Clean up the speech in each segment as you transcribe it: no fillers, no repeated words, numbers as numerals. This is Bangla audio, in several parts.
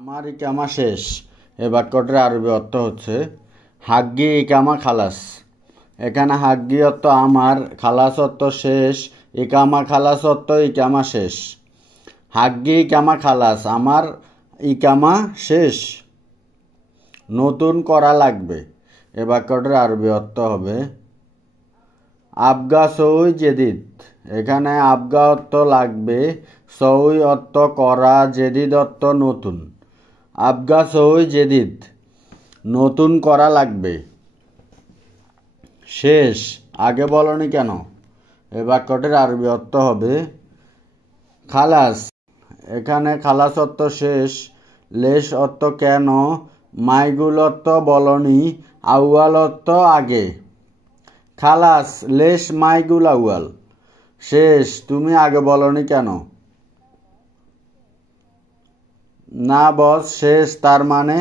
আমার ইকামা শেষ। এ বাক্যটার আরবি অর্থ হচ্ছে হাগ্গি ইকামা খালাস। এখানে হাগ্গি অর্থ আমার, খালাস অর্থ শেষ, ইকামা খালাস অর্থ ইকামা শেষ। হাগ্গি ইকামা খালাস, আমার ইকামা শেষ, নতুন করা লাগবে। এ বাক্যটার আরবি অর্থ হবে আবগা সউই জেদিদ। এখানে আবগা অর্থ লাগবে, সউই অর্থ করা, জেদিদ অর্থ নতুন। আবগা সউই জেদিদ, নতুন করা লাগবে। শেষ, আগে বলনি কেন? এ বাক্যটির আরবি অর্থ হবে খালাস। এখানে খালাস অর্থ শেষ, লেশ অর্থ কেন, মাইগুল অর্থ বলনি, আউয়াল অর্থ আগে। খালাস লেশ মাইগুল আউয়াল, শেষ, তুমি আগে বলনি কেন? না বস, শেষ তার মানে?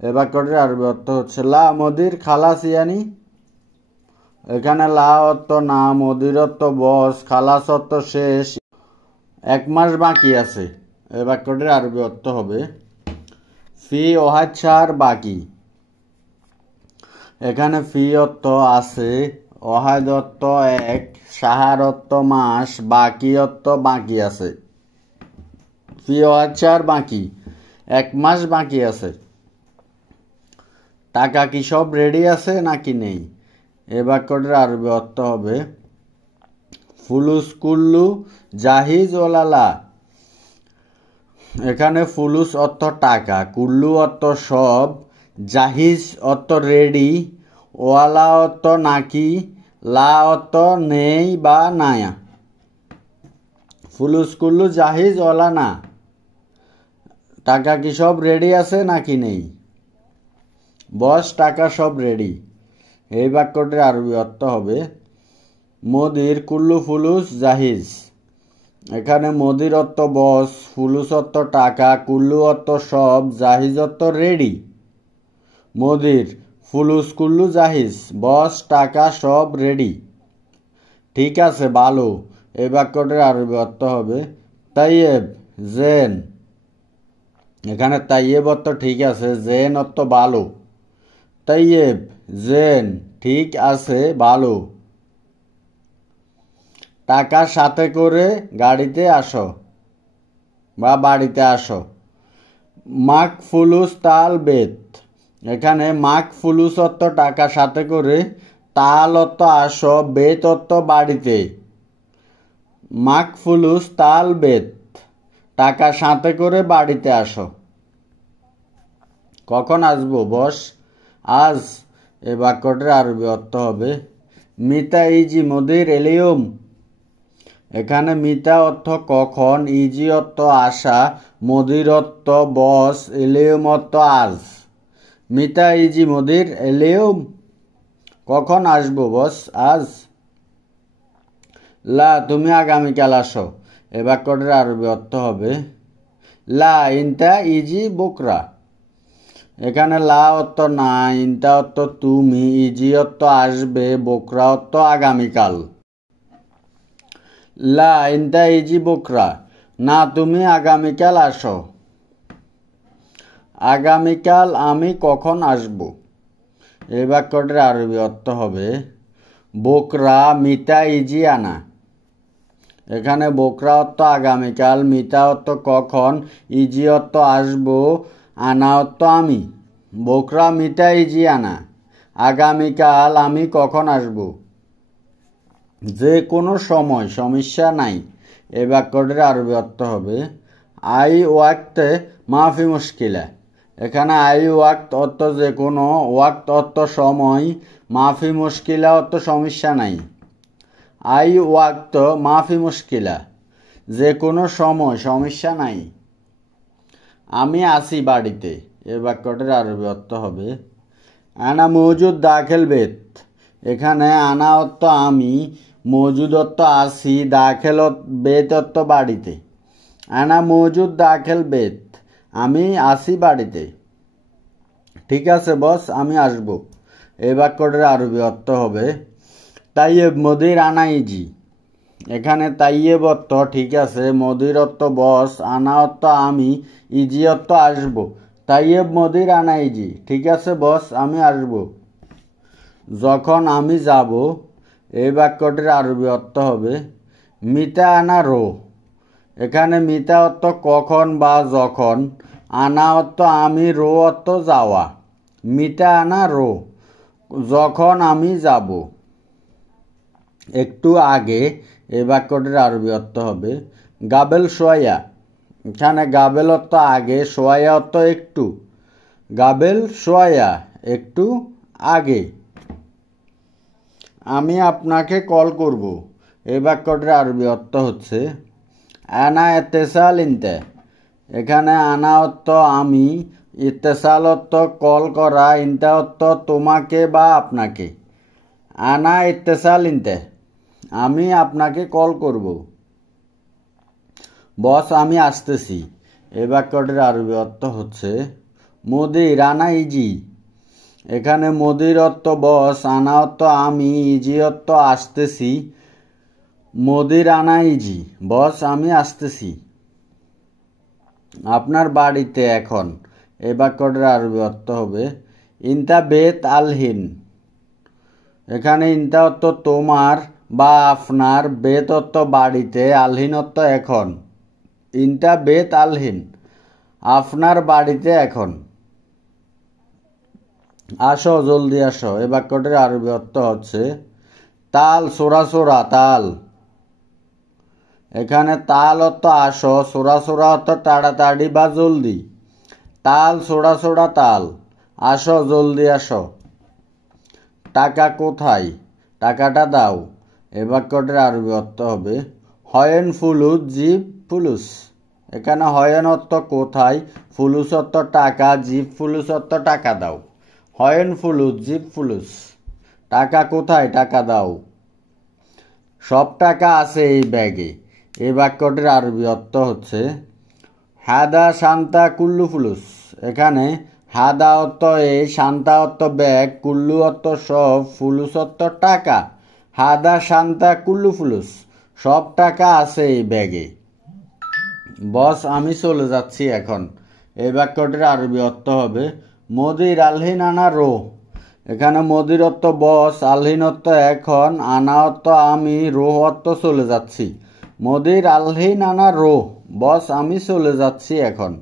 এ বাক্যটির আরবি অর্থ হচ্ছে লা মদির খালাস ইয়ানি। এখানে লা অর্থ না, মদির অর্থ বস, খালাস অর্থ শেষ, 1 মাস বাকি আছে। এ বাক্যটির আরবি অর্থ হবে ফি ওয়াহিদ শাহর বাকি। এখানে ফি অর্থ আছে, ওয়াহিদ অর্থ 1, শাহর অর্থ মাস, বাকি অর্থ বাকি আছে। ফি ওয়াহিদ শাহর বাকি, 1 মাস বাকি আছে। টাকা কি সব রেডি আছে নাকি নেই? এ বাক্যটির আরবি অর্থ হবে ফুলুস কুল্লু জাহিজ ওলালা। এখানে ফুলুস অর্থ টাকা, কুল্লু অর্থ সব, জাহিজ অর্থ রেডি, ওয়ালা অর্থ নাকি, লা অর্থ নেই বা নায়া। ফুলুস কুল্লু জাহিজ ওলা না, টাকা কি সব রেডি আছে নাকি নেই? বস টাকা সব রেডি। এই বাক্যটির আরবি অর্থ হবে মদির কুল্লু ফুলুস জাহিজ। এখানে মদির অর্থ বস, ফুলুস অর্থ টাকা, কুল্লু অর্থ সব, জাহিজ অর্থ রেডি। মদির ফুলুস কুল্লু জাহিজ, বস টাকা সব রেডি। ঠিক আছে, ভালো। এই বাক্যটির আরবি অর্থ হবে তাইয়েব জেন। এখানে তাইয়েব অর্থ ঠিক আছে, জেন অর্থ ভালো। তাইয়েব জেন, ঠিক আছে, ভালো। টাকা সাথে করে গাড়িতে আসো বা বাড়িতে আসো। মাক ফুলুস তাল বেত। এখানে মাক ফুলুস অর্থ টাকা সাথে করে, তাল অর্থ আসো, বেত অর্থ বাড়িতে। মাক ফুলুস তাল বেত, টাকা সাথে করে বাড়িতে আসো। কখন আসবো বস? আজ। এ বাক্যটির আরবি অর্থ হবে মিতা ইজি মদির এলিয়ম। এখানে মিতা অর্থ কখন, ইজি অর্থ আসা, মদির অর্থ বস, এলিয়ম অর্থ আজ। মিতা ইজি মদির এলিয়ম, কখন আসবো বস? আজ। লা তুমি আগামীকাল আসো। এ বাক্যটির আরবি অর্থ হবে লা ইনতা ইজি বকরা। এখানে লা অর্থ না, ইনতা অর্থ তুমি, ইজি অর্থ আসবে, বকরা অর্থ আগামীকাল। লা ইনতা ইজি বকরা, না তুমি আগামীকাল আসো। আগামীকাল আমি কখন আসব? এই বাক্যটির আরবি অর্থ হবে বকরা মিতা ইজি আনা। এখানে বকরা অর্থ আগামীকাল, মিতা অর্থ কখন, ইজি অর্থ আসবো, আনা অর্থ আমি। বকরা মিতা ইজি আনা, আগামীকাল আমি কখন আসব। যে কোনো সময়, সমস্যা নাই। এই বাক্যটির আরবি অর্থ হবে আই ওয়াক্তে মাফি মুশকিলা। এখানে আই ওয়াক্ত অর্থ যে কোনো, ওয়াক্ত অর্থ সময়, মাফি মুশকিলা অর্থ সমস্যা নাই। আই ওয়াক্ত মাফি মুশকিলা, যে কোনো সময়, সমস্যা নাই। আমি আসি বাড়িতে। এ বাক্যটির আরবি অর্থ হবে আনা মৌজুদ দাখিল বেত। এখানে আনা অর্থ আমি, মৌজুদ অর্থ আসি, দাখিল বেত অর্থ বাড়িতে। আনা মৌজুদ দাখিল বেত, আমি আসি বাড়িতে। ঠিক আছে বস, আমি আসব। এই বাক্যটির আরবি অর্থ হবে তাইয়েব মদির আনা ইজি। এখানে তাইয়েব অর্থ ঠিক আছে, মদির অর্থ বস, আনা অর্থ আমি, ইজি অর্থ আসবো। তাইয়েব মদির, আনা ইজি, ঠিক আছে বস আমি আসবো। যখন আমি যাব, এই বাক্যটির আরবি অর্থ হবে মিতা আনা রো। এখানে মিতা অর্থ কখন বা যখন, আনা অর্থ আমি, রো অর্থ যাওয়া। মিতা আনা রো, যখন আমি যাব। একটু আগে, এই বাক্যটির আরবি অর্থ হবে গাবেল সোয়া। এখানে গাবেল অর্থ আগে, সোয়া অর্থ একটু। গাবেল সোয়া, একটু আগে। আমি আপনাকে কল করব, এই বাক্যটির আরবি অর্থ হচ্ছে আনা ইত্তেসাল ইনতে। এখানে আনা অর্থ আমি, ইত্তেসাল অর্থ কল করা, ইনতে অর্থ তোমাকে বা আপনাকে। আনা ইত্তেসাল ইনতে, আমি আপনাকে কল করব। বস আমি আসতেছি, এই বাক্যটির আরবি অর্থ হচ্ছে মুদির, আনা ইজি। এখানে মুদির অর্থ বস, আনা অর্থ আমি, ইজি অর্থ আসতেছি। মুদির আনা ইজি, বস আমি আসতেছি। আপনার বাড়িতে এখন, এই বাক্যটির আরবি অর্থ হবে ইনতা বেত আলহিন। এখানে ইনতা অর্থ তোমার বা আপনার, বেত অর্থ বাড়িতে, আলহিন অর্থ এখন। ইনতা বেত আলহিন, আপনার বাড়িতে এখন। আসো জলদি আসো, এই বাক্যটির আরবি অর্থ হচ্ছে তাল সোরা সোরা তাল। এখানে তাল অর্থ আসো, সোরা সোরা অর্থ তাড়াতাড়ি বা জলদি। তাল সোরা সোরা তাল, আসো জলদি আসো। টাকা কোথায়, টাকাটা দাও। এ বাক্যটির আরবি অর্থ হবে হয়েন ফুলুস জিপ ফুলুস। এখানে হয়েন অর্থ কোথায়, ফুলুস অর্থ টাকা, জিপ ফুলুস অর্থ টাকা দাও। হয়েন ফুলুস জিপ ফুলুস, টাকা কোথায়, টাকা দাও। সব টাকা আছে এই ব্যাগে। এই বাক্যটির আরবি অর্থ হচ্ছে হাদা শান্তা কুল্লু ফুলুস। এখানে হাদা অর্থ এই, শান্তা অর্থ ব্যাগ, কুল্লু অর্থ সব, ফুলুস অর্থ টাকা। হাদা শান্তা কুল্লু ফুলুস, সব টাকা আছে এই ব্যাগে। বস আমি চলে যাচ্ছি এখন, এই বাক্যটির আরবি অর্থ হবে মদির আলহিন আনা রো। এখানে মদির অর্থ বস, আলহিন অর্থ এখন, আনা অর্থ আমি, রো অর্থ চলে যাচ্ছি। মদির আলহিন আনা রো, বস আমি চলে যাচ্ছি এখন।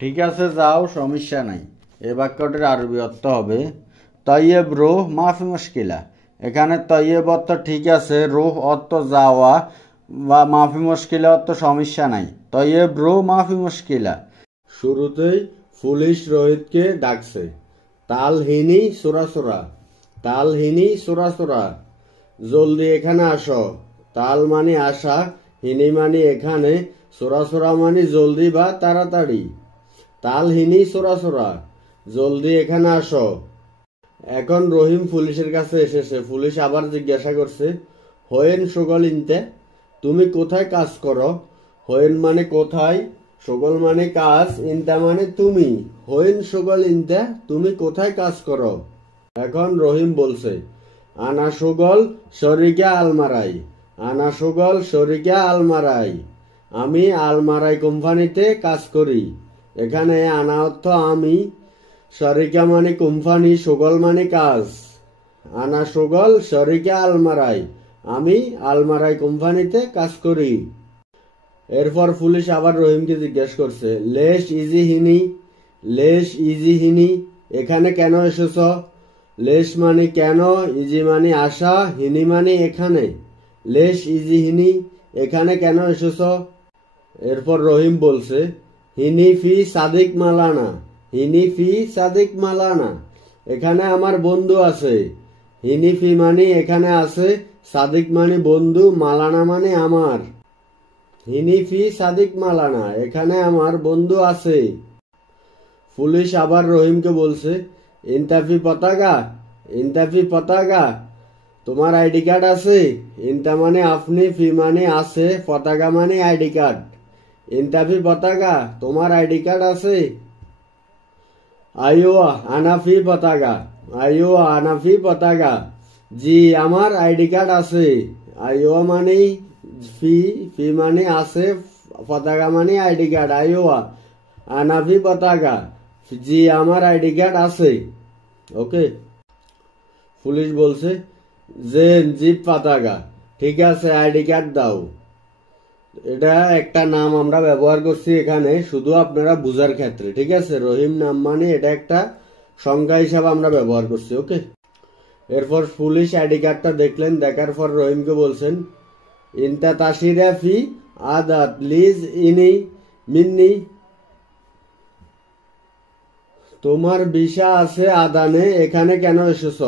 ঠিক আছে যাও, সমস্যা নাই। এই বাক্যটির আরবি অর্থ হবে তৈয়ব রো মাফি মুশকিলা। এখানে তৈয়ব অর্থ ঠিক আছে, রোহ অর্থ যাওয়া, বা মাফি মুশকিলা অর্থ সমস্যা নাই। তৈয়ব রো মাফি মুশকিলা। শুরুতেই পুলিশ রোহিতকে ডাকছে তালহিনী সোরা সোরা। তালহিনী সোরা সোরা, জলদি এখানে আসো। তাল মানে আসা, হিনি মানে এখানে, সোরা সোরা মানে জলদি বা তাড়াতাড়ি। তালহিনী সোরা সোরা, জলদি এখানে আসো। এখন রহিম পুলিশের কাছে এসেছে। পুলিশ আবার জিজ্ঞাসা করছে হোয়েন সুগল ইনতে, তুমি কোথায় কাজ করো। হোয়েন মানে কোথায়, সুগল মানে কাজ, ইনতা মানে তুমি। হোয়েন সুগল ইনতে, তুমি কোথায় কাজ করো। এখন রহিম বলছে আনা সুগল শরিকা আলমারাই। আনা সুগল শরিকা আলমারাই, আমি আলমারাই কোম্পানিতে কাজ করি। এখানে আনা অর্থ আমি, শরিকা মানে কোম্পানি, সুগল মানে কাজ। আনা সুগল শরিকা আলমারাই, আমি আলমারাই কোম্পানিতে কাজ করি। এরপর পুলিশ আবার রহিমকে জিজ্ঞেস করছে লেশ ইজি হিনি। লেশ ইজি হিনি, এখানে কেন এসেছ। লেশ মানে কেন, ইজি মানে আসা, হিনি মানে এখানে। লেশ ইজি হিনি, এখানে কেন এসেছ। এরপর রহিম বলছে হিনি ফি সাদিক মালানা। হিনি ফি সাদিক মালানা, এখানে আমার বন্ধু আছে। হিনি ফি মানে এখানে আছে, সাদিক মানে বন্ধু, মালানা মানে আমার। হিনি ফি সাদিক মালানা, এখানে আমার বন্ধু আছে। পুলিশ আবার রহিমকে বলছে ইনতাফি পতাকা। ইনতাফি পতাকা, তোমার আইডি কার্ড আছে। ইনতা মানে আপনি, ফি মানে আছে, পতাকা মানে আইডি কার্ড। ইনতাফি পতাকা, তোমার আইডি কার্ড আছে। আইওয়া আনাফি পতাকা। আইওয়া আনাফি পতাকা, জি আমার আইডি কার্ড আছে। আইওয়া মানে ফি ফি মানে আছে, পতাকা মানে আইডি কার্ড। আইওয়া আনা ফি পতাকা, জি আমার আইডি কার্ড আছে। ওকে। পুলিশ বলছে জেন জিপ পতাকা, ঠিক আছে আইডি কার্ড দাও। এটা একটা নাম আমরা ব্যবহার করছি এখানে শুধু আপনারা বুঝার ক্ষেত্রে, ঠিক আছে। রহিম নাম মানে এটা একটা সংজ্ঞা হিসাবে আমরা ব্যবহার করছি। ওকে। এরপর পুলিশ আইডি কার্ডটা দেখলেন, দেখার পর রহিমকে বলছেন ইনতা তাসিরা ফি আদাত লিজ ইনি মিন্নি, তোমার ভিসা আছে আদানে, এখানে কেন এসেছ?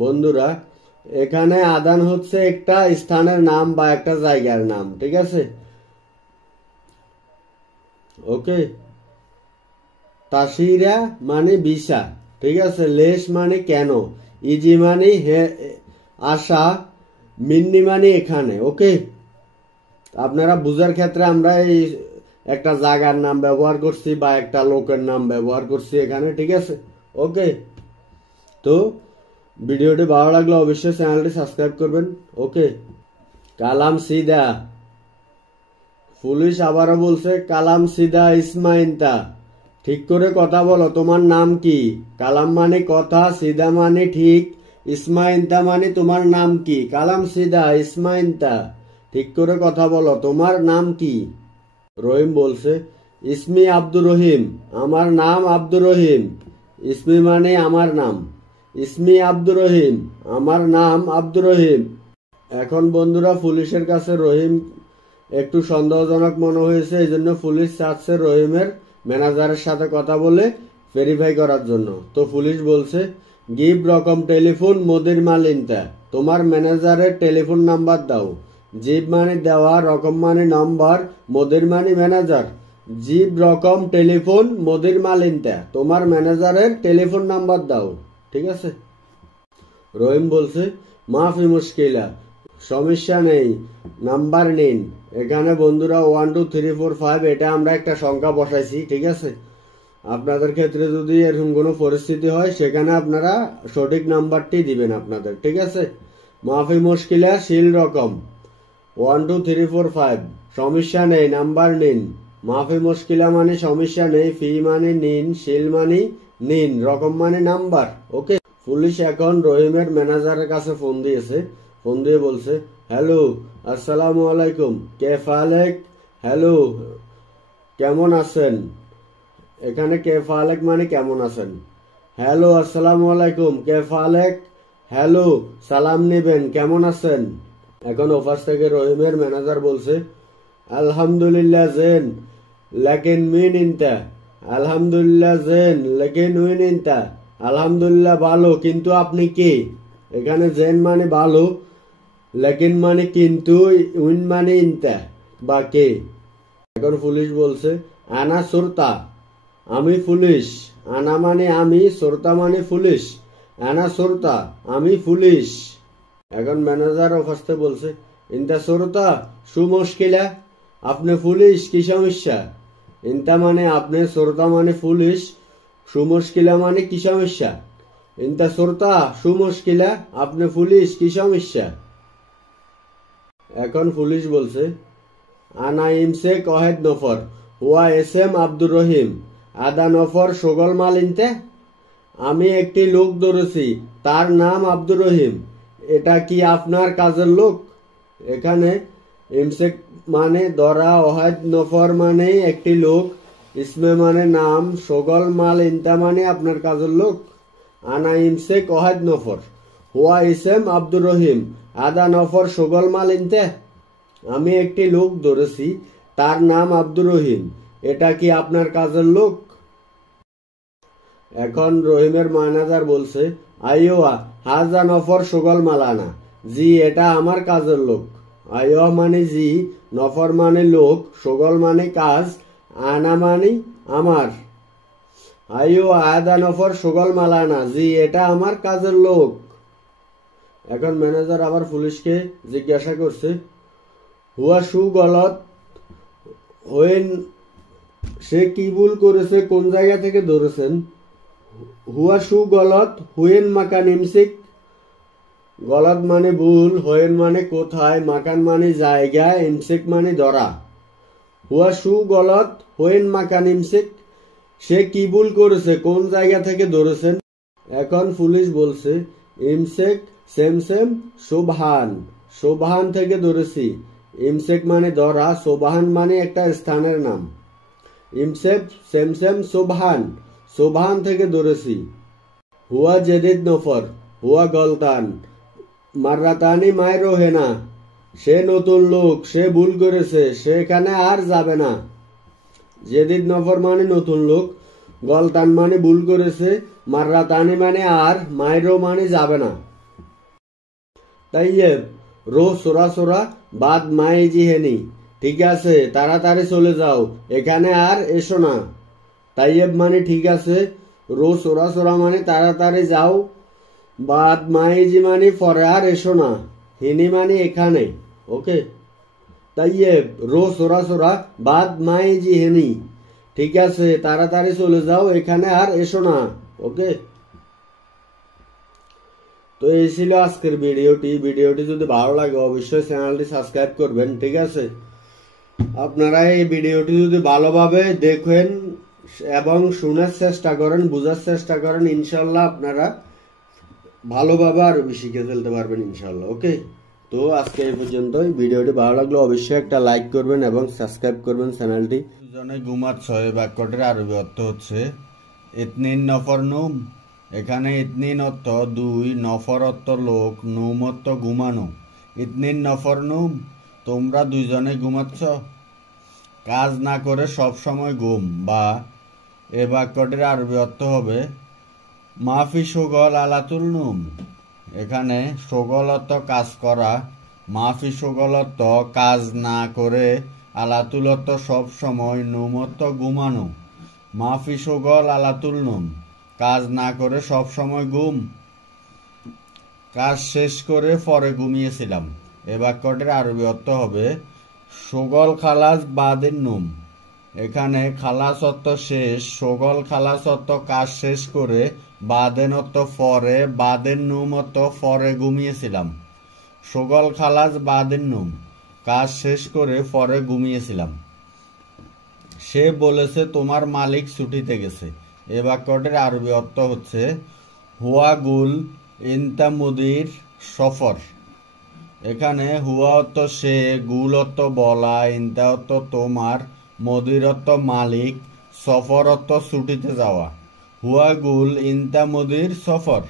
বন্ধুরা, এখানে আদান হচ্ছে একটা স্থানের নাম বা একটা জায়গার নাম, ঠিক আছে। ওকে। তাসিরা মানে ভিসা, ঠিক আছে। লেশ মানে কেন, ইজি মানে আশা, মিন্নি মানে এখানে। ওকে। আপনারা বুঝার ক্ষেত্রে আমরা এই একটা জায়গার নাম ব্যবহার করছি বা একটা লোকের নাম ব্যবহার করছি এখানে, ঠিক আছে। ওকে। তো ভিডিওটি ভালো লাগলে অবশ্যই চ্যানেলটি সাবস্ক্রাইব করবেন। ওকে। কালাম সিদা, পুলিশ আবারও বলছে কালাম সিদা ইসমাইনতা, ঠিক করে কথা বলো, তোমার নাম কি? কালাম মানে কথা, সিদা মানে ঠিক, ইসমাইনতা মানে তোমার নাম কি? কালাম সিদা ইসমাইনতা, ঠিক করে কথা বলো, তোমার নাম কি? রহিম বলছে ইসমি আব্দুর রহিম, আমার নাম আব্দুর রহিম। ইসমি মানে আমার নাম, ইসমি আব্দুর রহিম, আমার নাম আব্দুর রহিম। এখন বন্ধুরা পুলিশের কাছে রহিম একটু সন্দেহজনক মনে হয়েছে, এই জন্য পুলিশ চাচ্ছে রহিমের ম্যানেজারের সাথে কথা বলে ভেরিফাই করার জন্য। তো পুলিশ বলছে গিভ রকম টেলিফোন মোদির মালিনতা, তোমার ম্যানেজারের টেলিফোন নাম্বার দাও। জিব মানে দেওয়া, রকম মানে নাম্বার, মোদির মানে ম্যানেজার। জিব রকম টেলিফোন মোদির মালিনতা, তোমার ম্যানেজারের টেলিফোন নাম্বার দাও, ঠিক আছে। রহিম বলছে মাফি মুশকিলা, সমস্যা নেই, নাম্বার নিন। এখানে বন্ধুরা 1 2 3 4 5 এটা আমরা একটা সংখ্যা বসাইছি, ঠিক আছে। আপনাদের ক্ষেত্রে যদি এরকম কোনো পরিস্থিতি হয় সেখানে আপনারা সঠিক নাম্বারটি দিবেন আপনাদের, ঠিক আছে। মাফি মুশকিলা শিল রকম 1 2 3 4 5, সমস্যা নেই, নাম্বার নিন। মাফি মুশকিলা মানে সমস্যা নেই, ফি মানে নিন, শিল মানে নিন, রকম মানে নাম্বার। ওকে। পুলিশ এখন রহিমের ম্যানেজারের কাছে ফোন দিয়েছে, ফোন দিয়ে বলছে হ্যালো আসসালামু আলাইকুম, কেফালেক, হ্যালো কেমন আছেন? এখানে কেফালেক মানে কেমন আছেন। হ্যালো আসসালামু আলাইকুম, কেফালেক, হ্যালো সালাম নেবেন, কেমন আছেন? এখন অফিস থেকে রহিমের ম্যানেজার বলছে আলহামদুলিল্লাহ জেন লেকিন মিন ইনতা, আলহামদুলিল্লাহ জেন লেকিন উইন ইনতা, আলহামদুলিল্লাহ ভালো কিন্তু আপনি কে? এখানে জেন মানে ভালো, লেকিন মানে কিন্তু, উইন মানে ইনতা বা কে। এখন পুলিশ বলছে আনা সুরতা, আমি পুলিশ। আনা মানে আমি, সুরতা মানে পুলিশ। আনা সুরতা, আমি পুলিশ। এখন ম্যানেজার অফিসে বলছে ইনতা সুরতা সু মুশকিলা, আপনি পুলিশ কি সমস্যা? ইনতা মানে আপনি, সুরতা মানে পুলিশ, সু মুশকিলা মানে কি সমস্যা? ইনতা সুরতা সু মুশকিলা, আপনি পুলিশ কি সমস্যা? এখন পুলিশ বলছে আনা ইমসে কহেদ নফর হুয়া এস এম আব্দুর রহিম, আদা নফর সগল মালিনতে, আমি একটি লোক ধরেছি, তার নাম আব্দুর রহিম, এটা কি আপনার কাজের লোক? এখানে ইমসেক মানে ধরা, ওয়াহেদ নফর মানে একটি লোক, ইসমে মানে নাম, সগল মাল ইনতা মানে আপনার কাজের লোক। আনা ইমসেক ওয়াহেদ নফর হুয়া ইসেম আব্দুর রহিম, আদা নফর সগল মাল ইনতে, আমি একটি লোক ধরেছি, তার নাম আব্দুর রহিম, এটা কি আপনার কাজের লোক? এখন রহিমের ম্যানেজার বলছে আইওয়া হাজা নফর সগল মালানা, জি এটা আমার কাজের লোক। আইওয়া মানে জি, নফর মানে লোক, সগল মানে কাজ, আনা মানে আমার। আইওয়া আদা নফর সগল মালানা, জি এটা আমার কাজের লোক। এখন ম্যানেজার আবার পুলিশকে জিজ্ঞাসা করছে হুয়া সু গলত হোয়েন, সে কি ভুল করেছে, কোন জায়গা থেকে ধরেছেন? হুয়া সু গলত হুয়েন মাকান ইমসিক, গলত মানে ভুল, হোয়েন মানে কোথায়, মাকান মানে জায়গা, ইমসেক মানে ধরা। হুয়া সু গলত, হোয়েন মাকান ইমসেক, সে কি ভুল করেছে, কোন জায়গা থেকে ধরেছেন। এখন পুলিশ বলছে ইমসেক সেম সেম শোভান, শোভান থেকে ধরেছি। ইমসেক মানে ধরা, শোভান মানে একটা স্থানের নাম। ইমসেক সেম সেম শোভান, শোভান থেকে ধরেছি। হুয়া জেদিদ নফর, হুয়া গলতান, মাররাতানি মায়ের রোহেনা, সে নতুন লোক, সে ভুল করেছে, সেখানে আর যাবে না। জেদিদ নফর মানে নতুন লোক, গলতান মানে ভুল করেছে, মাররাতানি মানে আর, মায়েরও মানে যাবে না। তাইয়েব রো সোরা সোরা বাদ মাই জিহেনি, ঠিক আছে তাড়াতাড়ি চলে যাও, এখানে আর এসো না। তাইয়েব মানে ঠিক আছে, রো সোরা সোরা মানে তাড়াতাড়ি যাও, বাদ মাইজি মানে পরে আর এসো না, হিনি মানে এখানে। ওকে, তাইয়েব রো সোরা সোরা বাদ মাইজি হেনি, ঠিক আছে তাড়াতাড়ি চলে যাও, এখানে আর এসো না। ওকে, তো এই ছিল আজকের ভিডিওটি। ভিডিওটি যদি ভালো লাগে অবশ্যই চ্যানেলটি সাবস্ক্রাইব করবেন, ঠিক আছে। আপনারা এই ভিডিওটি যদি ভালোভাবে দেখেন এবং শোনার চেষ্টা করেন, বোঝার চেষ্টা করেন, ইনশাল্লাহ আপনারা ভালোভাবে আরো বেশি শিখে ফেলতে পারবেন ইনশাল্লাহ। ওকে, তো আজকে এই পর্যন্তই। ভিডিওটি ভালো লাগলে অবশ্যই একটা লাইক করবেন এবং সাবস্ক্রাইব করবেন চ্যানেলটি। দুজনে ঘুমাচ্ছ, এই বাক্যটির আরবি অর্থ হচ্ছে ইতনিন নফর নুম। এখানে ইতনিন অর্থ দুই, নফর অর্থ লোক, নুম অর্থ ঘুমানো। ইতনিন নফর নুম, তোমরা দুইজনে ঘুমাচ্ছ। কাজ না করে সব সময় ঘুম, বা এ বাক্যটির আরবি অর্থ হবে মাফি শোগল আলাতুল নুম। এখানে শোগল অর্থ কাজ করা, মাফি শোগল অর্থ কাজ না করে, আলাতুল অর্থ সব সময়, নুম অর্থ ঘুমানো। মাফি শোগল আলাতুল নুম, কাজ না করে সব সময় ঘুম। কাজ শেষ করে পরে ঘুমিয়েছিলাম। এ বাক্যটির আরবি অর্থ হবে শোগল খালাস বাদিন নুম। এখানে খালাস অর্থ শেষ, শোগল খালাস অর্থ কাজ শেষ করে, বাদেন অর্থ পরে, বাদেন নুম অর্থ পরে ঘুমিয়েছিলাম। শোগল খালাস বাদেন নুম, কাজ শেষ করে পরে ঘুমিয়েছিলাম। সে বলেছে তোমার মালিক ছুটিতে গেছে। এ বাক্যটির আরবি অর্থ হচ্ছে হুয়া গুল ইনতা মুদির সফর। এখানে হুয়া অর্থ সে, গুল অর্থ বলা, ইনতা অর্থ তোমার, মদির অর্থ মালিক, সফর অর্থ ছুটিতে যাওয়া। হুয়া গুল ইনতা মুদির সফর,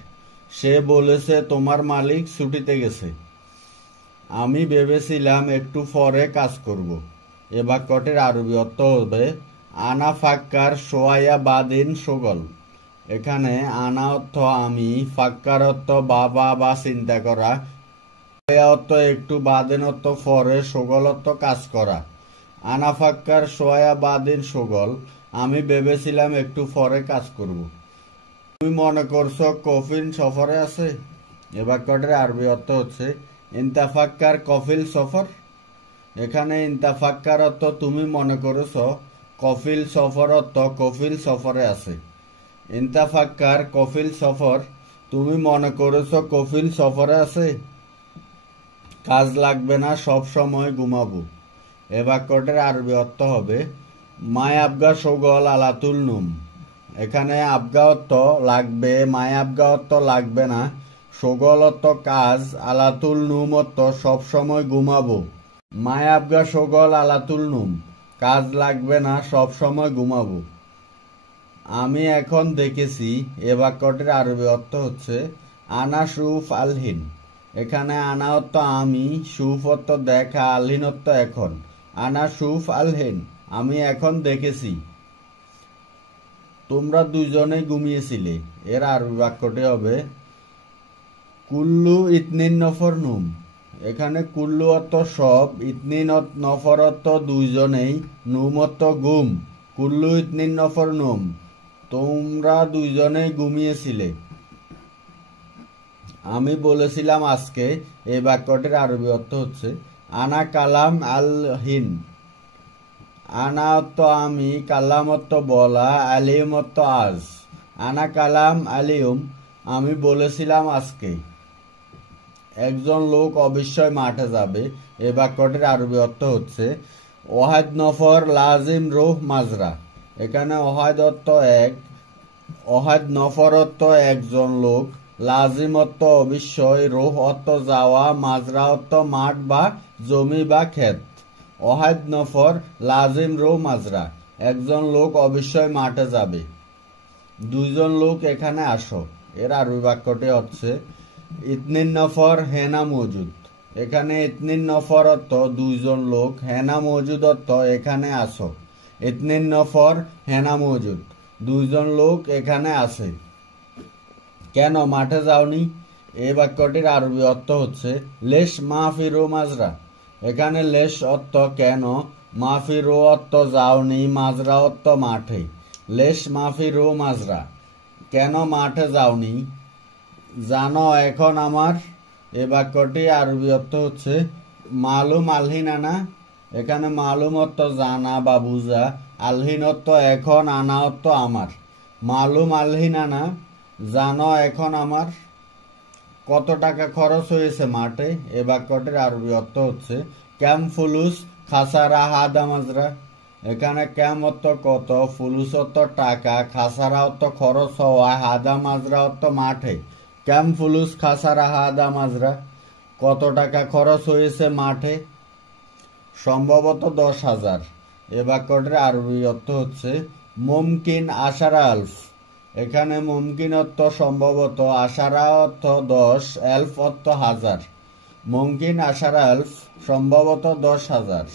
সে বলেছে তোমার মালিক ছুটিতে গেছে। আমি ভেবেছিলাম একটু পরে কাজ করব। এ বাক্যটির আরবি অর্থ হবে আনা ফাক্কার সোয়াইয়া বাদিন শোগল। এখানে আনা অর্থ আমি, ফাক্কার অর্থ বাবা বা চিন্তা করা, সোয়াইয়া অর্থ একটু, বাদিন অর্থ পরে, শোগল অর্থ কাজ করা। আনা ফাক্কার সোয়াইয়া বাদিন শোগল, আমি ভেবেছিলাম একটু পরে কাজ করব। তুমি মনে করছো কফিল সফরে আছে। এ বাক্যটির আরবি অর্থ হচ্ছে ইন্তাফাক্কার কফিল সফর। এখানে ইন্তাফাক্কার অর্থ তুমি মনে করেছ, কফিল সফর অর্থ কফিল সফরে আছে। ইন্তাফাক্কার কফিল সফর, তুমি মনে করেছ কফিল সফরে আছে। কাজ লাগবে না, সব সময় ঘুমাবো। এ বাক্যটির আরবি অর্থ হবে মায় আবগা শোগল আলাতুল নুম। এখানে আবগা অর্থ লাগবে, মায় আবগা অর্থ লাগবে না, শোগল অর্থ কাজ, আলাতুল নুম অর্থ সব সময় ঘুমাবো। মায় আবগা শোগল আলাতুল নুম, কাজ লাগবে না, সব সময় ঘুমাবো। আমি এখন দেখেছি। এ বাক্যটির আরবি অর্থ হচ্ছে আনা সুফ আলহিন। এখানে আনা অর্থ আমি, সুফ অর্থ দেখা, আলহিন অর্থ এখন। আনা সুফ আলহিন, আমি এখন দেখেছি। তোমরা দুজনে ঘুমিয়েছিলে। এর আরবি বাক্যটি হবে কুল্লু ইতনিন নফর নুম। এখানে কুল্লু অর্থ সব, ইতনিন নফর অর্থ দুইজনেই, নুম অর্থ ঘুম। কুল্লু ইতনিন নফর নুম, তোমরা দুইজনেই ঘুমিয়েছিলে। আমি বলেছিলাম আজকে। এই বাক্যটির আরবি অর্থ হচ্ছে আনা কালাম আল হিন। আনা অর্থ আমি, কালাম অর্থ বলা, আলিম অর্থ আজ। আনা কালাম আলিউম, আমি বলেছিলাম আজকে। একজন লোক অবশ্যই মাঠে যাবে। এই বাক্যটির আরবি অর্থ হচ্ছে ওয়াহিদ নফর লাজিম রোহ মাজরা। এখানে ওয়াহিদ অর্থ এক, ওয়াহিদ নফর অর্থ একজন লোক, লাজিম অর্থ অবশ্যই, রোহ অর্থ যাওয়া, মাজরা অর্থ মাঠ বা জমি বা ক্ষেত। ওয়াহিদ নফর লাজিম রোহ মাজরা, একজন লোক অবশ্যই মাঠে যাবে। দুইজন লোক এখানে আসো। এর আরবি বাক্যটি হচ্ছে ইতনিন নফর হেনা মজুদ। এখানে ইতনিন নফর অর্থ দুইজন লোক, হেনা মজুদ অর্থ এখানে আসো। ইতনিন নফর হেনা মজুদ, দুইজন লোক এখানে আছে। কেন মাঠে যাওনি? এই বাক্যটির আরবি অর্থ হচ্ছে লেশ মাহফিরো মাজরা। এখানে লেশ অর্থ কেন, মাহফিরো অর্থ যাওনি, মাজরা অর্থ মাঠে। লেশ মাহফিরো মাজরা, কেন মাঠে যাওনি? জানো এখন আমার। এই বাক্যটি আরবি অর্থ হচ্ছে মালুম আলহিন আনা। এখানে মালুম অর্থ জানা বা বুঝা, আলহিন অর্থ এখন, আনা অর্থ আমার। মালুম আলহিন আনা, জানো এখন আমার। কত টাকা খরচ হয়েছে মাঠে? এ বাক্যটির আরবি অর্থ হচ্ছে ক্যাম ফুলুস খাসারা হাদা মাজরা। এখানে ক্যাম অর্থ কত, ফুলুস অর্থ টাকা, খাসারা অর্থ খরচ হওয়া, হাদা মাজরা অর্থ মাঠে। ক্যাম ফুলুস খাসারা হাদা মাজরা, কত টাকা খরচ হয়েছে মাঠে? সম্ভবত 10,000। এ বাক্যটির আরবি অর্থ হচ্ছে মুমকিন আশারা আলফ। এখানে মুমকিন অর্থ সম্ভবত, আশারা অর্থ 10, এলফ অর্থ 1000। মুমকিন আশারা আলফ, সম্ভবত 10,000।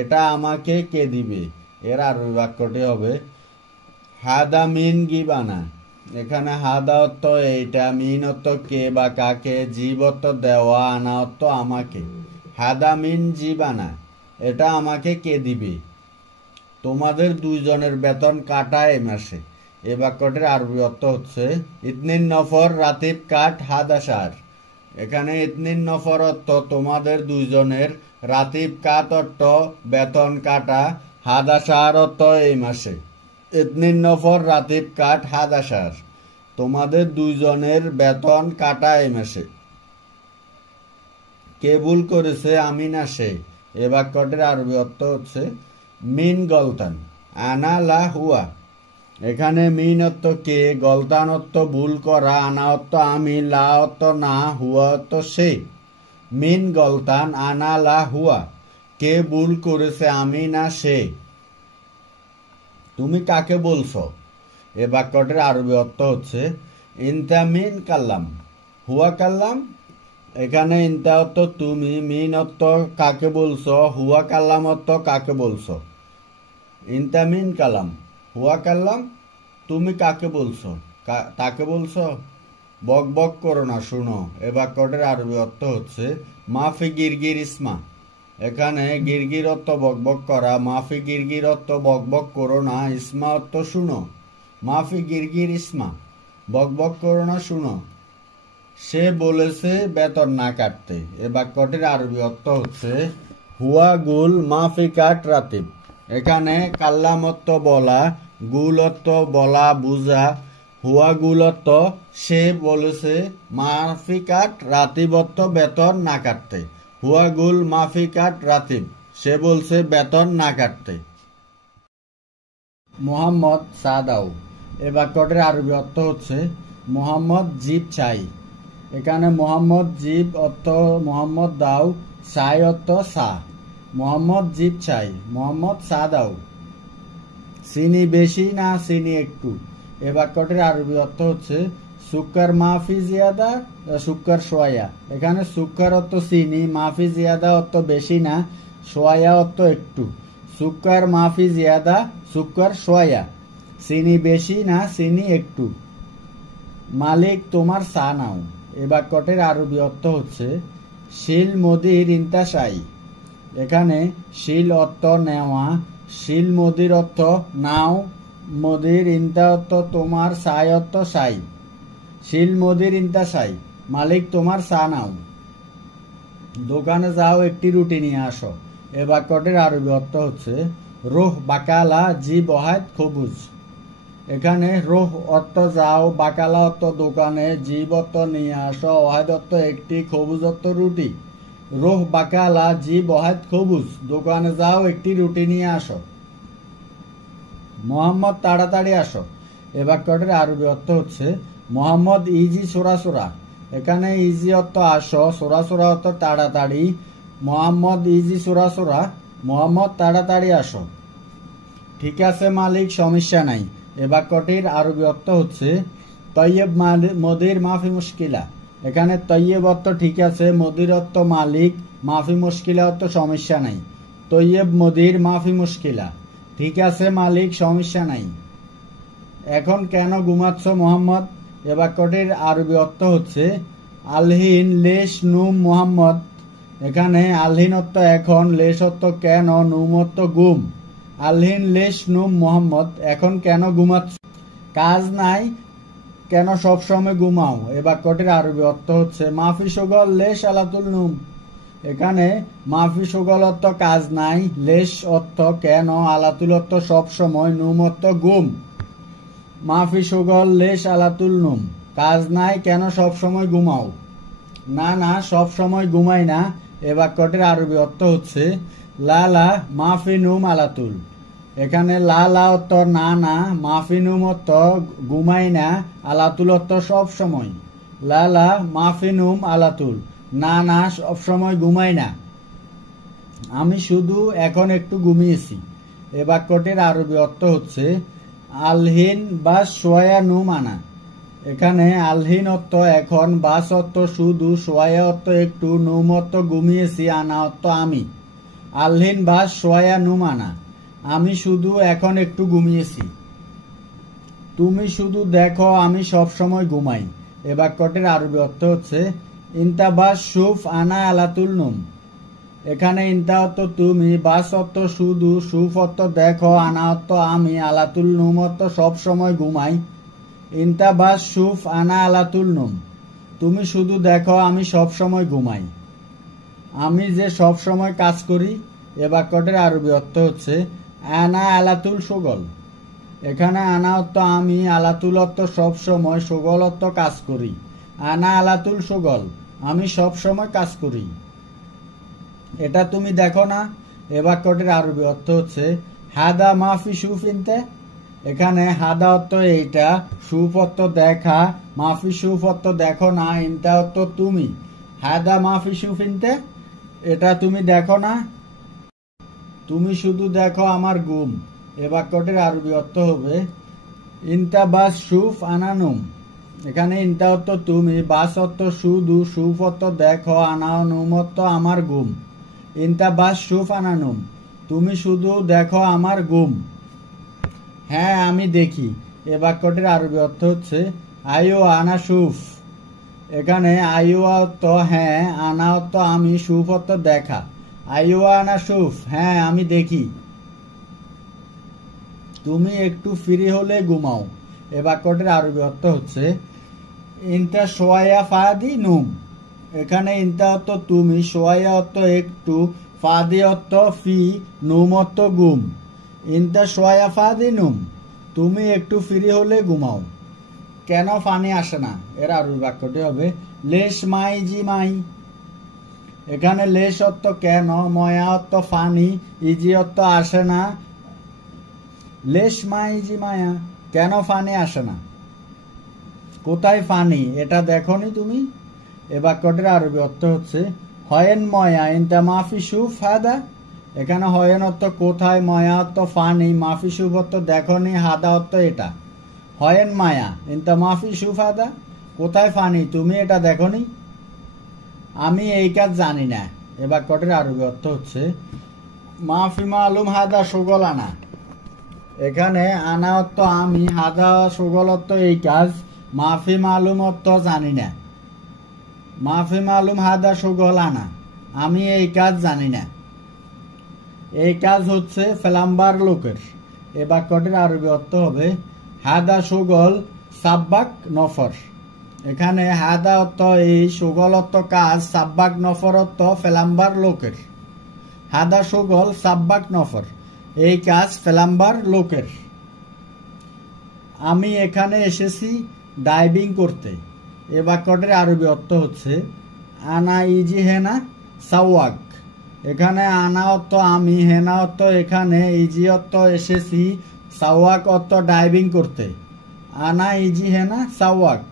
এটা আমাকে কে দিবে? এর আরবি বাক্যটি হবে হাদা মিন গিবানা। এখানে হাদা অর্থ এইটা, মিন অর্থ কে বা কাকে, জীব অর্থ দেওয়া, আনা অর্থ আমাকে। হাদা মিন জিবানা, এটা আমাকে কে দিবে? তোমাদের দুইজনের বেতন কাটা এ মাসে। এ বাক্যটির আরবি অর্থ হচ্ছে ইতনিন নফর রাতিব কাট হাদা শার। এখানে ইতনিন নফর অর্থ তোমাদের দুইজনের, রাতিব কাট অর্থ বেতন কাটা, হাদা শার অর্থ এই মাসে। ইতনিন নফর রাতিব কাট হাদা শার, তোমাদের দুইজনের বেতন কাটা এই মাসে। কে ভুল করেছে, আমি না সে। এ বাক্যটির আরবি অর্থ হচ্ছে মিন গলতান আনা লা হুয়া। এখানে মিন অর্থ কে, গলতান অর্থ ভুল করা, আনা অর্থ আমি, লা অর্থ না, হুয়া অর্থ সে। মিন গলতান আনা লা হুয়া, কে ভুল করেছে, আমি না সে। তুমি কাকে বলছো? এ বাক্যটির আরবি অর্থ হচ্ছে ইনতা মিন কাল্লাম হুয়া কাল্লাম। এখানে ইনতা অর্থ তুমি, মিন অর্থ কাকে বলছো, হুয়া কাল্লাম অর্থ কাকে বলছো। ইনতা মিন কালাম হুয়া কাল্লাম, তুমি কাকে বলছো, তাকে বলছো। বক বক করো না, শুনো। এ বাক্যটির আরবি অর্থ হচ্ছে মাফি গিরগির ইসমা। এখানে গিরগির অর্থ বক বক করা, মাফি গিরগির অর্থ বক বক করো না, ইসমা অর্থ শুনো। মাফি গিরগির ইসমা, বক বক করো না, শুনো। সে বলেছে বেতন না কাটতে। এ বাক্যটির আরবি অর্থ হচ্ছে হুয়া গুল মাফি কাট রাতিব। এখানে কাল্লাম অর্থ বলা, গুল অর্থ বলা বুঝা, হুয়া গুল অর্থ সে বলেছে, মাফি কাট রাতিব অর্থ বেতন না কাটতে। হুয়া গুল মাফি কাট রাতিব, সে বলছে বেতন না কাটতে। মোহাম্মদ সাদাও। এ বাক্যটির আরবি অর্থ হচ্ছে মোহাম্মদ জিব চাই। এখানে মোহাম্মদ জিব অর্থ মোহাম্মদ দাও, চাই অর্থ সা। মোহাম্মদ জিব চাই, মোহাম্মদ সা দাও। চিনি বেশি না চিনি একটু। এ বাক্যটির আরবি অর্থ হচ্ছে সুক্কার মাফি জিয়াদা, সুক্কার সোয়া। এখানে সুক্কার অর্থ চিনি, মাফি জিয়াদা অর্থ বেশি না, সোয়া অর্থ একটু। সুক্কার মাফি জিয়াদা, সুক্কার সোয়া। চিনি বেশি না চিনি একটু। মালিক তোমার চা নাও। এ বাক্যটির আরবি অর্থ হচ্ছে শিল মদির ইন্তাশাই। এখানে শিল অর্থ নেওয়া, শিল মদির অর্থ নাও, মদির ইন্তা অর্থ তোমার, সাই অর্থ সাই। শিল মদির ইন্তা সাই, মালিক তোমার চা নাও। দোকানে যাও একটি রুটি নিয়ে আসো। এ বাক্যটির আরবি অর্থ হচ্ছে রোহ বাকালা জি বহায়ত খবুজ। এখানে রোহ অর্থ যাও, বাকালা অর্থ দোকানে, জীব অর্থ নিয়ে আসো, ওয়াহেদ অর্থ একটি, খবুজ অর্থ রুটি। রোহ বাকালা, জীব ওয়াহেদ খবুজ, দোকানে যাও একটি রুটি নিয়ে আসো। মোহাম্মদ তাড়াতাড়ি আসো। এ বাক্যটির আরবি অর্থ হচ্ছে মোহাম্মদ ইজি সোরা সোরা। এখানে ইজি অর্থ আসো, সোরা সোরা অর্থ তাড়াতাড়ি। মোহাম্মদ ইজি সোরা সোরা, মোহাম্মদ তাড়াতাড়ি আসো। ঠিক আছে মালিক, সমস্যা নাই। এ বাক্যটির আরবি অর্থ হচ্ছে তৈয়ব মদির মাফি মুশকিলা। এখানে তৈয়ব অর্থ ঠিক আছে, মদির অর্থ মালিক, মাফি মুশকিলা অর্থ সমস্যা নাই। তৈয়ব মদির মাফি মুশকিলা, ঠিক আছে মালিক, সমস্যা নাই। এখন কেন ঘুমাচ্ছ মোহাম্মদ? এ বাক্যটির আরবি অর্থ হচ্ছে আলহিন লেশ নুম মোহাম্মদ। এখানে আলহিন অর্থ এখন, লেশ অর্থ কেন, নুম অর্থ ঘুম। আলহিন লেশ নুম মোহাম্মদ, এখন কেন ঘুমাচ্ছ? কাজ নাই, কেন সবসময় ঘুমাও? এ বাক্যটির আরবি অর্থ হচ্ছে মাফি সুগল লেশ আলাতুল নুম। এখানে মাফি সুগল অর্থ কাজ নাই, লেশ অর্থ কেন, আলাতুল অর্থ সবসময়, নুম অর্থ ঘুম। মাফি সুগল লেশ আলাতুল নুম, কাজ নাই কেন সবসময় ঘুমাও? না না, সবসময় ঘুমাই না। এ বাক্যটির আরবি অর্থ হচ্ছে লালা মাফি নুম আলাতুল। এখানে লালা অর্থ না না, মাফি নুম অর্থ ঘুমাই না, আলাতুল অর্থ সবসময়। লালা মাফি নুম আলাতুল, না না সবসময় ঘুমাই না। আমি শুধু এখন একটু ঘুমিয়েছি। এ বাক্যটির আরবি অর্থ হচ্ছে আলহিন বা সোয়া নুম আনা। এখানে আলহিন অর্থ এখন, বাস অর্থ শুধু, সোয়া অর্থ একটু, নুম অর্থ ঘুমিয়েছি, আনা অর্থ আমি। আলহিন বা সোয়া নুম আনা, আমি শুধু এখন একটু ঘুমিয়েছি। তুমি শুধু দেখো আমি সবসময় ঘুমাই। এ বাক্যটির আরবি অর্থ হচ্ছে ইনতা বাস সুফ আনা আলাতুল নুম। এখানে ইনতা অর্থ তুমি, বাস অর্থ শুধু, সুফ অর্থ দেখো, আনা অর্থ আমি, আলাতুল নুম অর্থ সবসময় ঘুমাই। ইনতা বাস সুফ আনা আলাতুল নুম, তুমি শুধু দেখো আমি সবসময় ঘুমাই। আমি যে সবসময় কাজ করি। এ বাক্যটির আরবি অর্থ হচ্ছে আনা আলাতুল সুগল। এখানে আনা অর্থ আমি, আলাতুল অর্থ সবসময়, সুগল অর্থ কাজ করি। আনা আলাতুল সুগল, আমি সবসময় কাজ করি। এটা তুমি দেখো না। এ বাক্যটির আরবি অর্থ হচ্ছে হাদা মাফি সুফ ইনতে। এখানে হাদা অর্থ এইটা, সুফ অর্থ দেখা, মাফি সুফ অর্থ দেখো না, ইনতা অর্থ তুমি। হাদা মাফি সুফ ইনতে, এটা তুমি দেখো না। তুমি শুধু দেখো আমার ঘুম। এ বাক্যটির আরবি অর্থ হবে ইনতা বাস সুফ আনানুম। এখানে ইনতা অর্থ তুমি, বাস অর্থ শুধু, সুফ অর্থ দেখো, আনা নুম অর্থ আমার ঘুম। ইনতা বাস সুফ আনানুম, তুমি শুধু দেখো আমার ঘুম। হ্যাঁ আমি দেখি। এ বাক্যটির আরবি অর্থ হচ্ছে আয়ো আনা সুফ। এখানে আয়ো অর্থ হ্যাঁ, আনা অর্থ আমি, সুফ অর্থ দেখা। আয়ো আনা সুফ, হ্যাঁ আমি দেখি। তুমি একটু ফ্রি হলে ঘুমাও। এ বাক্যটির আরবি অর্থ হচ্ছে ইনতা সোয়া ফাদি নুম। এখানে ইনতা অর্থ তুমি, সোয়া অর্থ একটু, ফাদি অর্থ ফি, নুম অর্থ ঘুম। ইনতা সোয়া ফাদি নুম, তুমি একটু ফ্রি হলে ঘুমাও। কেন ফানি আসে না? এর আরবি বাক্যটি হবে লেশ মাই জি মাই। এখানে লেশ অর্থ কেন, ময়া অর্থ ফানি, ইজি অর্থ আসে না। লেশ মাই জি মায়া, কেন ফানি আসে না? কোথায় ফানি এটা দেখনি তুমি? এ বাক্যটির আরবি অর্থ হচ্ছে হয়েন ময়া ইনতা মাফি সুফ হাদা। এখানে হয়েন অর্থ কোথায়, ময়া অর্থ ফানি, মাফি সুফ অর্থ দেখনি, হাদা অর্থ এটা। হয়েন মায়া ইনতা মাফি সুফ হাদা, কোথায় ফানি তুমি এটা দেখনি? আমি এই কাজ জানি না। এ বাক্যটির আরবি অর্থ হচ্ছে মাফি মালুম হাদা সুগল আনা। এখানে আনা অর্থ আমি, হাদা সুগল অর্থ এই কাজ, মাফি মালুম অর্থ জানি না। মাফি মালুম হাদা সুগল আনা, আমি এই কাজ জানি না। এই কাজ হচ্ছে ফেলাম্বার লোকের। এ বাক্যটির আরবি অর্থ হবে হাদা সুগল সাব্বাক নফর। এখানে হাদা অর্থ এই, সুগল অর্থ কাজ, সাব্বাক নফর অর্থ ফেলাম্বার লোকের। হাদা সুগল সাব্বাক নফর, এই কাজ ফেলাম্বার লোকের। আমি এখানে এসেছি ডাইভিং করতে। এ বাক্যটির আরবি অর্থ হচ্ছে আনা ইজি হেনা সাওয়াক। এখানে আনা অর্থ আমি, হেনা অর্থ এখানে, ইজি অর্থ এসেছি, সাওয়াক অর্থ ডাইভিং করতে। আনা ইজি হেনা সাওয়াক,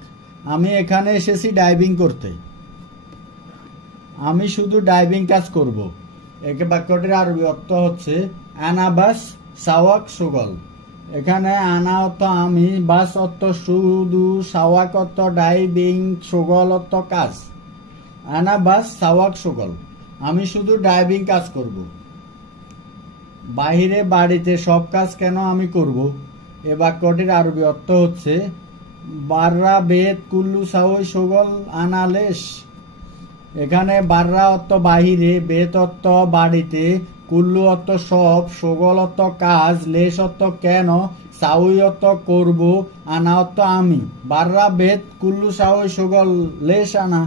আমি এখানে এসেছি ডাইভিং করতে। আমি শুধু ডাইভিং কাজ করব। একে বাক্যটির আরবি অর্থ হচ্ছে আনা বাস সাওয়াক সুগল। এখানে আনা অর্থ আমি, বাস অর্থ শুধু, সাওয়াক অর্থ ডাইভিং, সুগল অর্থ কাজ। আনা বাস সাওয়াক সুগল, আমি শুধু ডাইভিং কাজ করব। বাহিরে বাড়িতে সব কাজ কেন আমি করব? এ বাক্যটির আরবি অর্থ হচ্ছে বাররা বেত কুল্লু সাওই সুগল আনালেশ। এখানে বাররা অর্থ বাহিরে, বেত অর্থ বাড়িতে, কুল্লু অর্থ সব, সুগল অর্থ কাজ, লেশ অর্থ কেন, সাউই অর্থ করব, আনা অর্থ আমি। বাররা বেত কুল্লু সাউই সুগল লেশ আনা।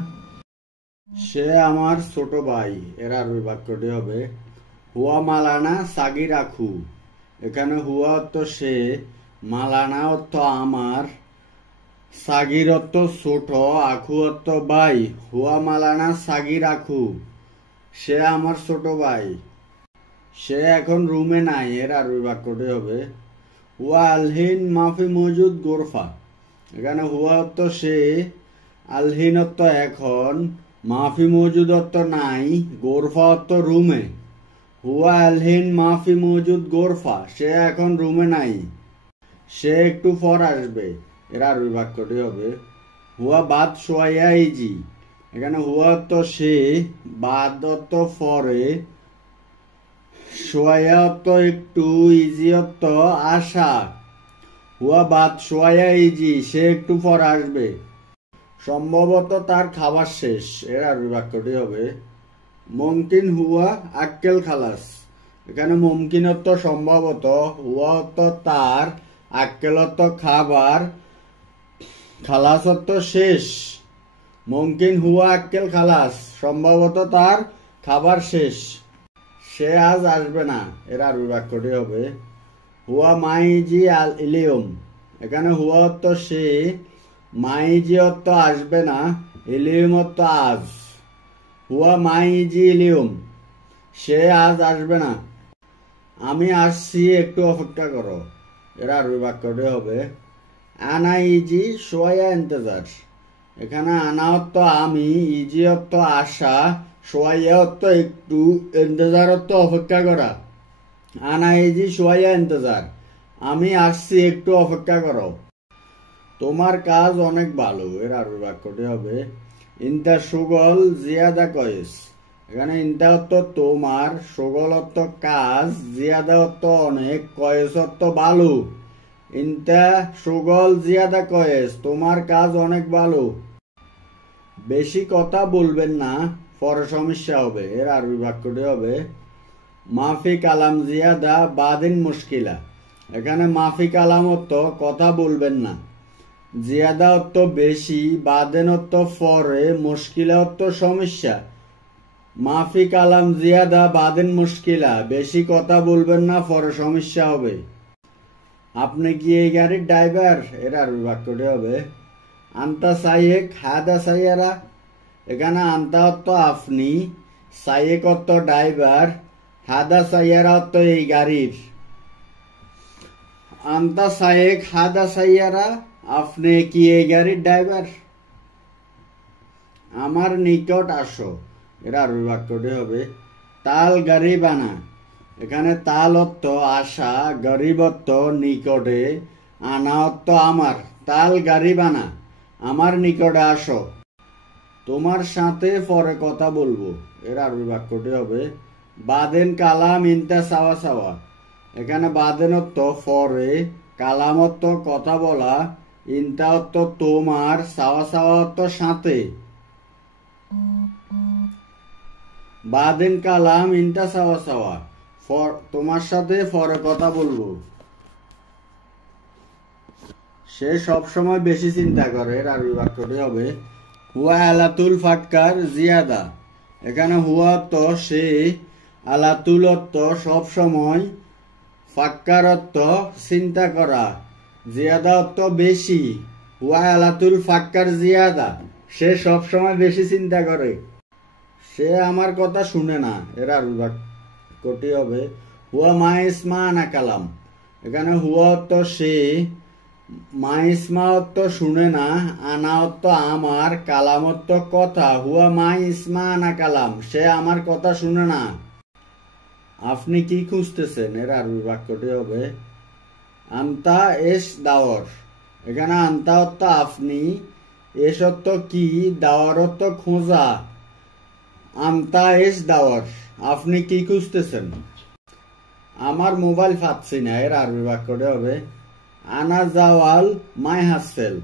সে আমার ছোট ভাই। এর আরবি বাক্যটি হবে হুয়া মালানা সাগি রাখু। এখানে হুয়া অর্থ সে, মালানা অর্থ আমার, সাগির অর্থ ছোট, আখু অর্থ ভাই। হুয়া মালানা সাগি রাখু, সে আমার ছোট ভাই। সে এখন রুমে নাই। এর আরবি বাক্যটি হবে হুয়া আলহিন মাফি মজুদ গোরফা। এখানে হুয়া অর্থ সে, আলহিন অর্থ এখন, মাফি মজুদ অর্থ নাই, গোরফা অর্থ রুমে। হুয়া আলহিন মাফি মজুদ গোরফা, সে এখন রুমে নাই, সে একটু পর আসবে। এর আরবি বাক্যটি হবে হুয়া বাদ সোয়া ইজি। এখানে হুয়া অর্থ সে, বাদ অর্থ পরে, সোয়া অর্থ একটু, ইজি অর্থ আশা। হুয়া বাদ সোয়া ইজি, সে একটু পর আসবে। সম্ভবত তার খাবার শেষ। এর আরবি বাক্যটি হবে মুমকিন হুয়া আক্কেল খালাস। এখানে মুমকিন অর্থ সম্ভবত, হুয়া অর্থ তার, আক্কেল অর্থ খাবার, খালাস অর্থ শেষ। মুমকিন হুয়া আক্কেল খালাস, সম্ভবত তার খাবার শেষ। সে আজ আসবে না। এর আরবি বাক্যটি হবে হুয়া মাইজি আল ইলিয়ম। এখানে হুয়া অর্থ সে, মাইজি অর্থ আসবে না, ইলিয়ম অর্থ আজ। হুয়া মাইজি ইলিয়ম, সে আজ আসবে না। আমি আসছি, একটু অপেক্ষা করো। এর আরবি বাক্যটি হবে আনা ইজি সোয়া ইন্তজার। এখানে আনা অর্থ আমি, ইজি অর্থ আশা, সোয়া অর্থ একটু, ইন্তজার অর্থ অপেক্ষা করা। আনা ইজি সোয়া ইন্তজার, আমি আসছি, একটু অপেক্ষা করো। তোমার কাজ অনেক ভালো। এর আরবি বাক্যটি হবে ইনতা সুগল জিয়াদা কয়েস। এখানে ইনতা অর্থ তোমার, সুগল অর্থ কাজ, জিয়াদা অর্থ অনেক, কয়েস অর্থ ভালো। ইনতা সুগল জিয়াদা কয়েস, তোমার কাজ অনেক ভালো। বেশি কথা বলবেন না, পরে সমস্যা হবে। এর আরবি বাক্যটি হবে মাফি কালাম জিয়াদা বাদিন মুশকিলা। এখানে মাফি কালাম অর্থ কথা বলবেন না, জিয়াদা অর্থ বেশি, বাদেন অর্থ পরে, মুশকিলা অর্থ সমস্যা। মাফি কালাম জিয়াদা বাদেন মুশকিলা, বেশি কথা বলবেন না, পরে সমস্যা হবে। আপনি কি এই গাড়ির ড্রাইভার? এর আরবি বাক্যটি হবে আন্তা সাইয়েক হাদা সাইয়ারা। এখানে আন্তা অর্থ আপনি, সাইয়েক অর্থ ড্রাইভার, হাদা সাইয়ারা অর্থ এই গাড়ির। আন্তা সাইয়েক হাদা সাইয়ারা, আপনি কি এই গাড়ির ড্রাইভার? আমার নিকট আসো। এর আরবি বাক্যটি হবে তাল গরিবানা। এখানে তাল অর্থ আশা, গরিব অর্থ নিকটে, আনা অর্থ আমার। তাল গরিবানা, আমার নিকটে আসো। তোমার সাথে পরে কথা বলবো। এর আরবি বাক্যটি হবে বাদেন কালাম ইনতা সাওয়া সাওয়া। এখানে বাদেন অর্থ পরে, কালাম অর্থ কথা বলা, ইনতা অর্থ তোমার, সাওয়া সাওয়া অর্থ সাথে। বাদেন কালাম ইনতা সাওয়া সাওয়া, তোমার সাথে পরে কথা বলবো। সে সবসময় বেশি চিন্তা করে। এর আরবি বাক্যটি হবে হুয়া আলাতুল ফাক্কার জিয়াদা। এখানে হুয়া অর্থ সে, আলাতুল অর্থ সবসময়, ফাক্কার অর্থ চিন্তা করা, জিয়াদা অর্থ বেশি, হুয়া আলাতুল ফাক্কার জিয়াদা, সে সবসময় বেশি চিন্তা করে, সে আমার কথা শুনে না। এর আরবি বাক্যটি হবে হুয়া মা ইসমা আনা কালাম। এখানে হুয়া অর্থ সে, মা ইসমা অর্থ শুনে না, আনা অর্থ আমার, কালাম অর্থ কথা। হুয়া মা ইসমা আনা কালাম, সে আমার কথা শুনে না। আপনি কি খুঁজতেছেন? এর আরবি বাক্যটি হবে আন্তা এস দাওয়ার। এখানে আন্তা অর্থ আপনি, এস অর্থ কি, দাওয়ার অর্থ খোঁজা। আন্তা এস দাওয়ার, আপনি কি খুঁজতেছেন? আমার মোবাইল পাচ্ছি না। এর আরবি বাক্যটি হবে আনা জাওয়াল মাই হাসেল।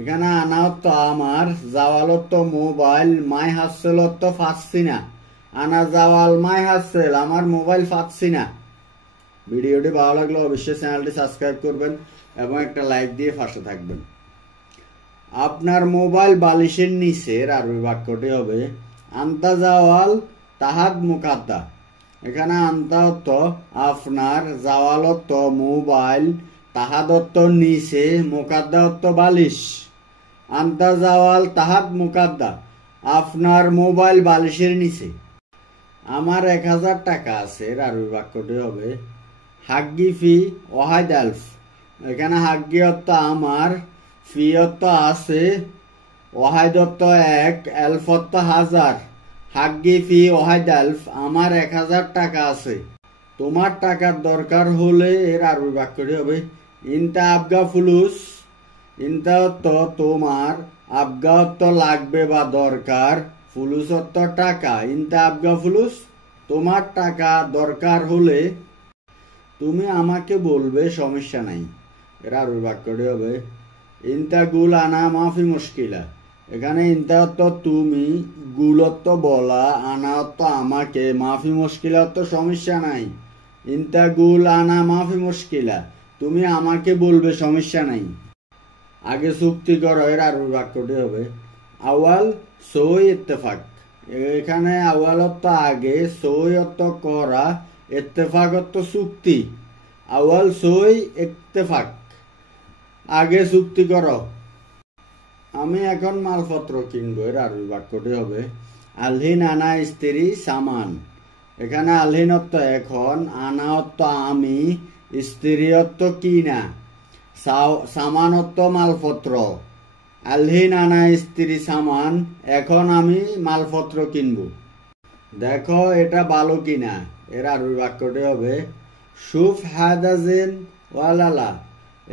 এখানে আনা অর্থ আমার, জাওয়াল অর্থ মোবাইল, মাই হাসেল অর্থ পাচ্ছি না। আনা জাওয়াল মাই হাসেল, আমার মোবাইল পাচ্ছি না। ভিডিওটি ভালো লাগলে অবশ্যই চ্যানেলটি সাবস্ক্রাইব করবেন এবং একটা লাইক দিয়ে পাশে থাকবেন। আপনার মোবাইল বালিশের নিচের আরবি বাক্যটি হবে আন্তা জাওয়াল তাহাদ মুকাদ্দা। এখানে আন্তা অর্থ আপনার, জাওয়াল অর্থ মোবাইল, তাহাদ অর্থ নিচে, মুকাদ্দা অর্থ বালিশ। আন্তা জাওয়াল তাহাদ মুকাদ্দা, আপনার মোবাইল বালিশের নিচে। আমার 1000 টাকা আছে। এর আরবি বাক্যটি হবে হাগ্গি ফি ওয়াহিদ আলফ। এখানে হাগ্গি অর্থ আমার, ফি অর্থ আছে, ওয়াহিদ অর্থ এক, আলফ অর্থ 1000। হাগ্গি ফি ওয়াহিদ আলফ, আমার 1000 টাকা আছে। তোমার টাকার দরকার হলে এর আরবি বাক্যটি হবে ইনতা আবগা ফুলুস। ইনতা অর্থ তোমার, আবগা অর্থ লাগবে বা দরকার, ফুলুস অর্থ টাকা। ইনতা আবগা ফুলুস, তোমার টাকা দরকার হলে তুমি আমাকে বলবে, সমস্যা নাই। এর আরবি বাক্যটি হবে ইনতা গুল আনা মাফি মুশকিলা। এখানে ইনতা অর্থ তুমি, গুল অর্থ বলা, আনা অর্থ আমাকে, মাফি মুশকিলা অর্থ সমস্যা নাই। ইনতা গুল আনা মাফি মুশকিলা, তুমি আমাকে বলবে, সমস্যা নাই। আগে চুক্তি করো। এর আরবি বাক্যটি হবে আওয়াল সই ইত্তেফাক। এখানে আওয়াল অর্থ আগে, সই অর্থ করা, ইত্তেফাক অর্থ চুক্তি। আওয়াল সই ইত্তেফাক, আগে চুক্তি করো। আমি এখন মালপত্র কিনবো। এর আরবি বাক্যটি হবে আলহিন আনা স্ত্রী সামান। এখানে আলহিন অর্থ এখন, আনা অর্থ আমি, স্ত্রী অর্থ কিনা, সামান অর্থ মালপত্র। আলহিন আনা স্ত্রী সামান, এখন আমি মালপত্র কিনবো। দেখো এটা ভালো কিনা। এর আরবি বাক্যটি হবে সুফ হাদাজেন ওয়ালালা।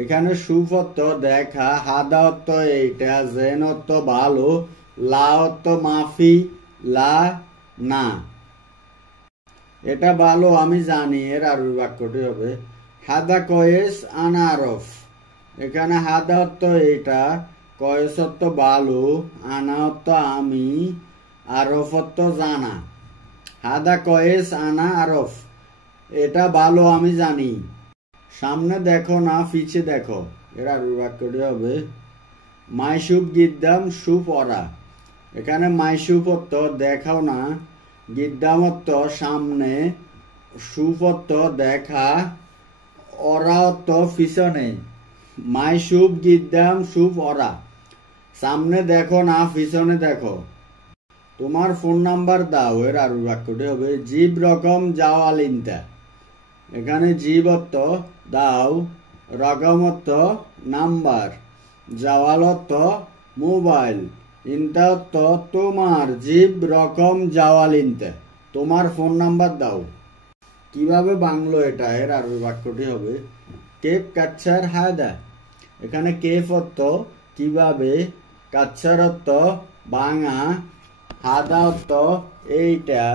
এখানে সুফ অর্থ দেখা, হাদা অর্থ এইটা, জেন অর্থ ভালো, লা অর্থ মাফি, লা না। এটা ভালো আমি জানি। এর আরবি বাক্যটি হবে হাদা কয়েস আনা আরফ। এখানে হাদা অর্থ এইটা, কয়েস অর্থ ভালো, আনা অর্থ আমি, আরফ অর্থ জানা। হাদা কয়েস আনা আরফ, এটা ভালো আমি জানি। সামনে দেখো না পিছে দেখো। এর আরবি বাক্যটি হবে মাইসুপ গিদ্দাম সুপ অরা। এখানে মাইসুপ অর্থ দেখাও না, গিদ্দাম অর্থ সামনে, সুপ অর্থ দেখা, অরা অর্থ পিছনে। মাইসুপ গিদ্দাম সুপ অরা, সামনে দেখো না পিছনে দেখো। তোমার ফোন নাম্বার দাও। এর আরবি বাক্যটি হবে জিব রকম জাওয়াল ইনতা। এখানে জিব অর্থ দাও, রকম অর্থ নাম্বার, জাওয়াল অর্থ মোবাইল, ইনতা অর্থ তোমার। জিব রকম জাওয়াল ইনতা, তোমার ফোন নাম্বার দাও। কিভাবে বাংলো এটা? এর আরবি বাক্যটি হবে কেপ কাচ্ছার হায়দা। এখানে কেফ অর্থ কিভাবে, কাচ্ছার অর্থ ভাঙা, হাদা অর্থ এইটা,